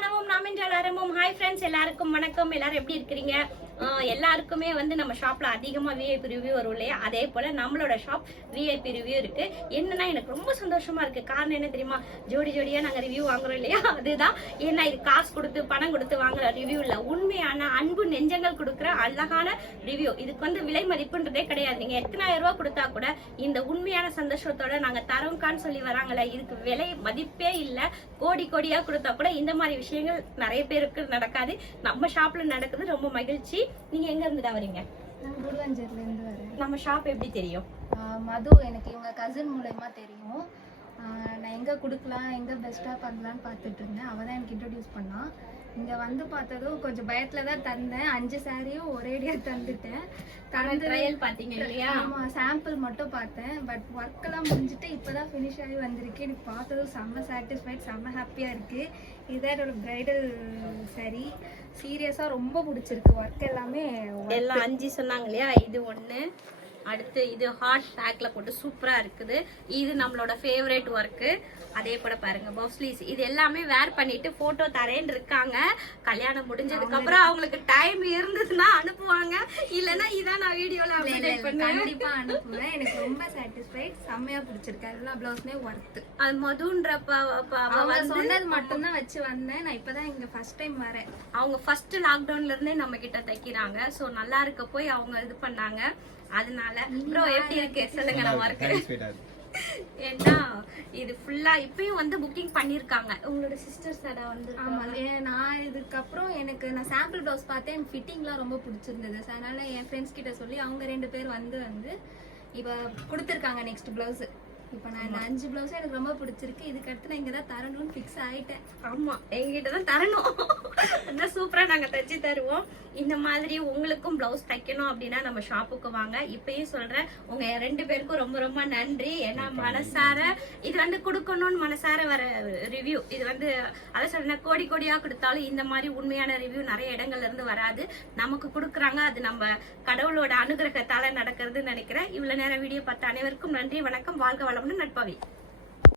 கல்யாணமும் நாம் என்றால் ஆரம்பம். ஹாய் ஃப்ரெண்ட்ஸ், எல்லாருக்கும் வணக்கம். எல்லாரும் எப்படி இருக்கிறீங்க? எல்லாருக்குமே வந்து நம்ம ஷாப்ல அதிகமா விஐபி ரிவ்யூ வரும் இல்லையா, அதே போல நம்மளோட ஷாப் விஐபி ரிவ்யூ இருக்கு. என்னன்னா எனக்கு ரொம்ப சந்தோஷமா இருக்கு. காரணம் என்ன தெரியுமா? ஜோடி ஜோடியா நாங்க ரிவ்யூ வாங்குறோம் இல்லையா, அதுதான். ஏன்னா இது காசு கொடுத்து பணம் கொடுத்து வாங்குற ரிவ்யூ இல்ல, உண்மையான அன்பு நெஞ்சங்கள் கொடுக்குற அழகான ரிவ்யூ. இதுக்கு வந்து விலை மதிப்புன்றதே கிடையாது. நீங்க எத்தனாயிரம் ரூபாய் கொடுத்தா கூட இந்த உண்மையான சந்தோஷத்தோட நாங்க தரோம்கான்னு சொல்லி வராங்களே, இதுக்கு விலை மதிப்பே இல்ல. கோடி கோடியா கொடுத்தா கூட இந்த மாதிரி விஷயங்கள் நிறைய பேருக்கு நடக்காது. நம்ம ஷாப்ல நடக்குது, ரொம்ப மகிழ்ச்சி. நீங்க எங்க இருந்து தான் வரீங்க? நான் குடுவாஞ்சேரில இருந்து வரேன். நம்ம ஷாப் எப்படி தெரியும்? மது எனக்கு இவங்க கசின் மூலமா தெரியும். நான் எங்கே கொடுக்கலாம், எங்கே பெஸ்ட்டாக பண்ணலான்னு பார்த்துட்டு இருந்தேன். அவள் தான் எனக்கு இன்ட்ரடியூஸ் பண்ணான். இங்கே வந்து பார்த்ததும் கொஞ்சம் பயத்தில் தான் தந்தேன். 5 சாரியும் ஒரேடியாக தந்துட்டேன். ட்ரையல் பார்த்தீங்க இல்லையா? ஆமாம், சாம்பிள் மட்டும் பார்த்தேன். பட் ஒர்க்கெல்லாம் முடிஞ்சுட்டு இப்போ தான் ஃபினிஷ் ஆகி வந்திருக்கு. எனக்கு பார்த்ததும் செம்ம சாட்டிஸ்ஃபைட், செம்ம ஹாப்பியாக இருக்குது. இதுதான் என்னோட ப்ரைடல் சாரி. சீரியஸாக ரொம்ப பிடிச்சிருக்கு. ஒர்க் எல்லாமே எல்லாம் 5 சொன்னாங்க இல்லையா, இது 1. அடுத்து இது ஹார்ட் பேக்ல போட்டு சூப்பரா இருக்குது. இது நம்மளோட ஃபேவரட் ஒர்க்கு. அதே போல பாருங்க பவுஸ்லீஸ், இது எல்லாமே வேர் பண்ணிட்டு போட்டோ தரேன்னு இருக்காங்க. கல்யாணம் முடிஞ்சதுக்கு அப்புறம் அவங்களுக்கு டைம் இருந்ததுன்னா அனுப்புவாங்க, இல்லன்னா இதான் நான் வீடியோல அப்டேட் பண்ணுவேன். கண்டிப்பா அனுப்புவேன். எனக்கு ரொம்ப சாட்டிஸ்ஃபைட், செம்மையா பிடிச்சிருக்கு. எல்லா பிளவுஸ்மே ஒர்த். அது மதுன்றப்ப அவங்க சொன்னது மட்டும் தான் வச்சு வந்தேன். நான் இப்பதான் இங்க ஃபர்ஸ்ட் டைம் வரேன். அவங்க ஃபர்ஸ்ட் லாக்டவுன்ல இருந்தே நம்ம கிட்ட தைக்கிறாங்க. சோ நல்லா இருக்க போய் அவங்க இது பண்ணாங்க. அதனால ப்ரோ எப்படி இருக்கு சொல்லுங்க. நல்லா இருக்கு. ஏன்னா இது ஃபுல்லா இப்பயும் வந்து புக்கிங் பண்ணிருக்காங்க. உங்களோட சிஸ்டர்ஸ் அட வந்து ஆமா, நான் இதுக்கப்புறம் நான் சாம்பிள் பிளவுஸ் பார்த்தேன். எனக்கு ஃபிட்டிங்லாம் ரொம்ப பிடிச்சிருந்தது. அதனால என் ஃப்ரெண்ட்ஸ் கிட்ட சொல்லி அவங்க 2 பேர் வந்து இப்போ கொடுத்துருக்காங்க நெக்ஸ்ட் பிளவுஸ். இப்போ நான் இந்த 5 பிளவுஸும் எனக்கு ரொம்ப பிடிச்சிருக்கு. இதுக்கு அடுத்து நான் இங்கே தான் தரணும்னு ஃபிக்ஸ் ஆகிட்டேன். ஆமா, எங்ககிட்ட தான் தரணும். அதான் சூப்பரா நாங்க தைச்சு தருவோம். இந்த மாதிரி உங்களுக்கும் பிளவுஸ் தைக்கணும் அப்படின்னா நம்ம ஷாப்புக்கு வாங்க. இப்பயும் சொல்றேன், உங்க 2 பேருக்கும் ரொம்ப ரொம்ப நன்றி. ஏன்னா மனசார இது வந்து கொடுக்கணும்னு மனசார வர ரிவ்யூ. இது வந்து அதை சொல்ற கோடி கோடியா கொடுத்தாலும் இந்த மாதிரி உண்மையான ரிவ்யூ நிறைய இடங்கள்ல இருந்து வராது. நமக்கு கொடுக்குறாங்க, அது நம்ம கடவுளோட அனுகிரகத்தால நடக்கிறதுன்னு நினைக்கிறேன். இவ்வளவு நேரம் வீடியோ பார்த்த அனைவருக்கும் நன்றி, வணக்கம், வாழ்க வளமுடன், நட்பாவி.